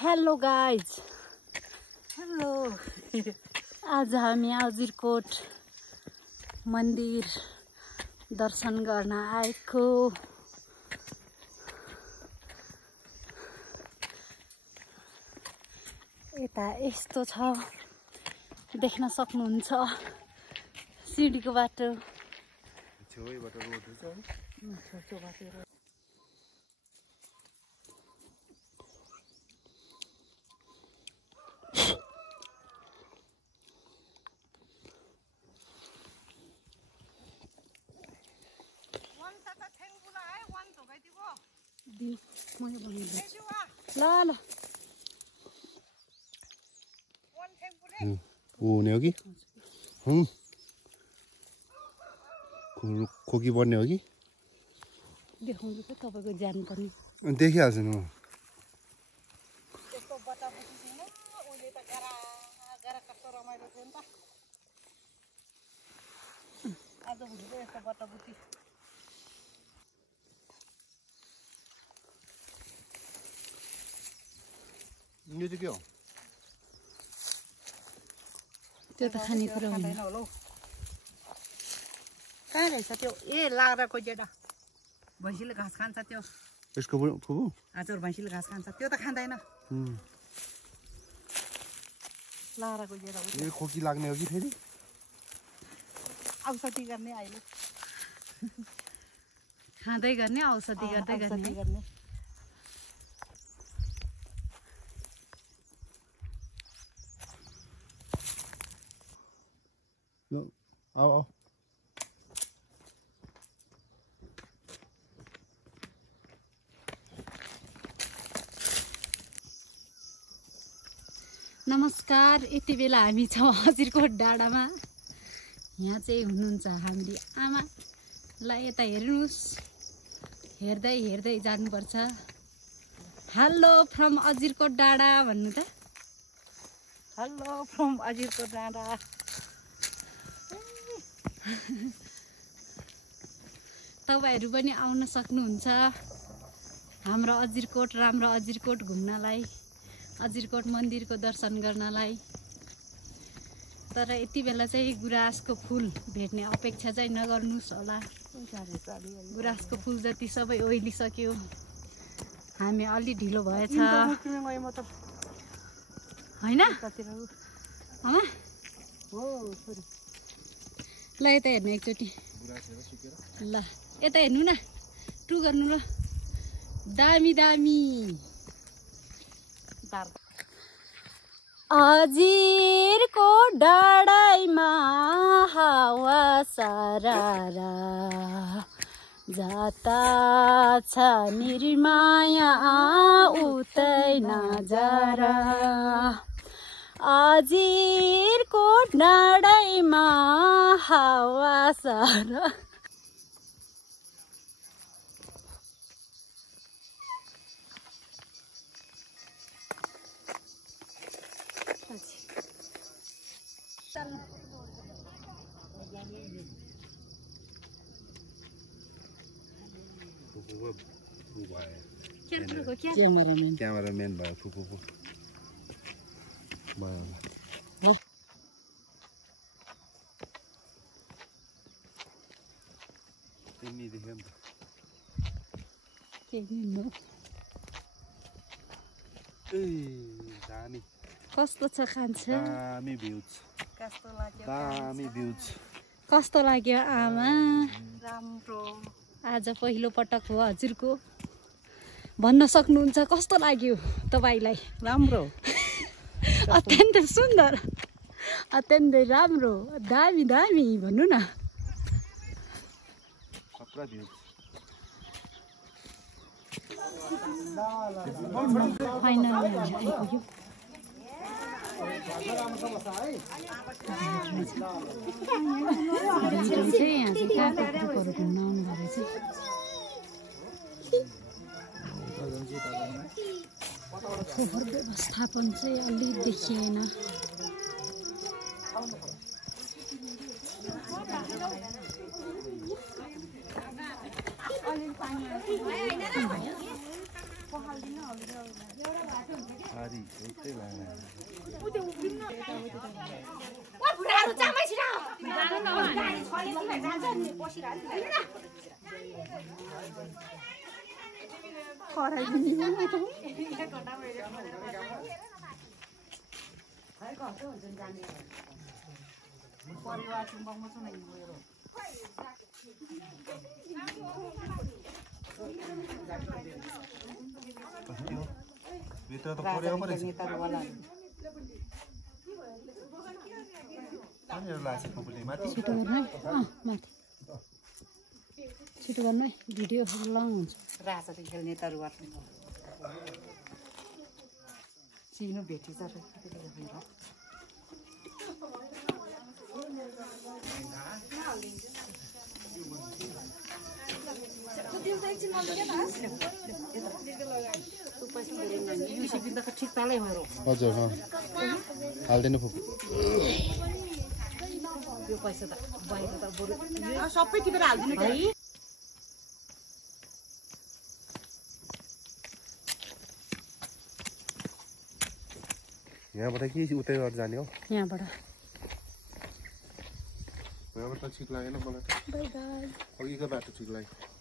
Hello guys, hello. आज हामी अजिरकोट मन्दिर दर्शन गर्न आएको। यता यस्तो छ, देख्न सक्नुहुन्छ सिडीको बाटो। छेउबाट रोड छ है। ल हुने हो कि खोकी पर्ने हो कि देखाउँछु त तपाईँको ज्यान पनि देखिहाल्छु नि म। यो चाहिँ के हो? त्यो त खानेकुरा होइन। कहाँ रहेछ त्यो? ए लाग्राको जेडा भैँसीले घाँस खान्छ त्यो। यसको फुपू हजुर, भैँसीले घाँस खान्छ त्यो त खाँदैन। लाग्राको जेडा हो। यो खोकी लाग्ने हो कि फेरि औषधि गर्ने अहिले खाँदै गर्ने, औषधि गर्दै गर्ने। आओ नमस्कार, यति बेला हामी छौँ अजिरकोट डाँडामा। यहाँ चाहिँ हुनुहुन्छ हाम्रो आमा। ल यता हेर्नुहोस्, हेर्दै हेर्दै जानुपर्छ। हेलो फ्रम अजिरकोट डाँडा भन्नु त। हेलो फ्रम अजिरकोट डाँडा। तपाईँहरू पनि आउन सक्नुहुन्छ हाम्रो अजिरकोट, राम्रो अजिरकोट घुम्नलाई, अजिरकोट मन्दिरको दर्शन गर्नलाई। तर यति बेला चाहिँ गुराँसको फुल भेट्ने अपेक्षा चाहिँ नगर्नुहोस् होला। गुराँसको फुल जति सबै ओइलिसक्यो, हामी अलि ढिलो भएछ होइन आमा? ल यता हेर्नु एकचोटि। ल यता हेर्नु न, टु गर्नु ल। दामी दामी अजिरकोट डाँडामा हावा सारारा, जाता छ निर्माया उतै नजारा। अजिरकोट डाँडामा हावा सारा। क्यामेराम्यान भयो फुपू भयो। तिमी देख्यो नि त। दामी कस्तो छ खान्छ? दामी भ्यूज। कस्तो लाग्यो आमा? राम्रो। आज पहिलो पटक हो हजुरको, भन्न सक्नुहुन्छ कस्तो लाग्यो तपाईँलाई? राम्रो। अत्यन्तै सुन्दर, अत्यन्तै राम्रो, दामी दामी भन्नु न। फाइनली हामी आइपुग्यौँ। चाहिँ यहाँ चाहिँ कहाँको ग्रुपहरू घुम्न आउनु भएको चाहिँ फोहोर व्यवस्थापन चाहिँ अलि देखिएन। आदि एउटै लाग्यो भित्र त पऱ्यो परेछ कहाँनिर लाग्छ खुकुली माथि छिटो गर्नु है माथि छिटो गर्नु है भिडियो लङ हुन्छ रासरी खेल्ने तरुवा चिनो भेटिन्छ ठिक तालै भयो हजुर हाल्दिनु फुपू यो पैसा त बाहिर त बरु सबै टिपेर हाल्दिनु है यहाँबाट के उतै गरेर जाने हो यहाँबाट यहाँबाट त ठिक लागेन मलाई त अघिको बाटो ठिक लाग्यो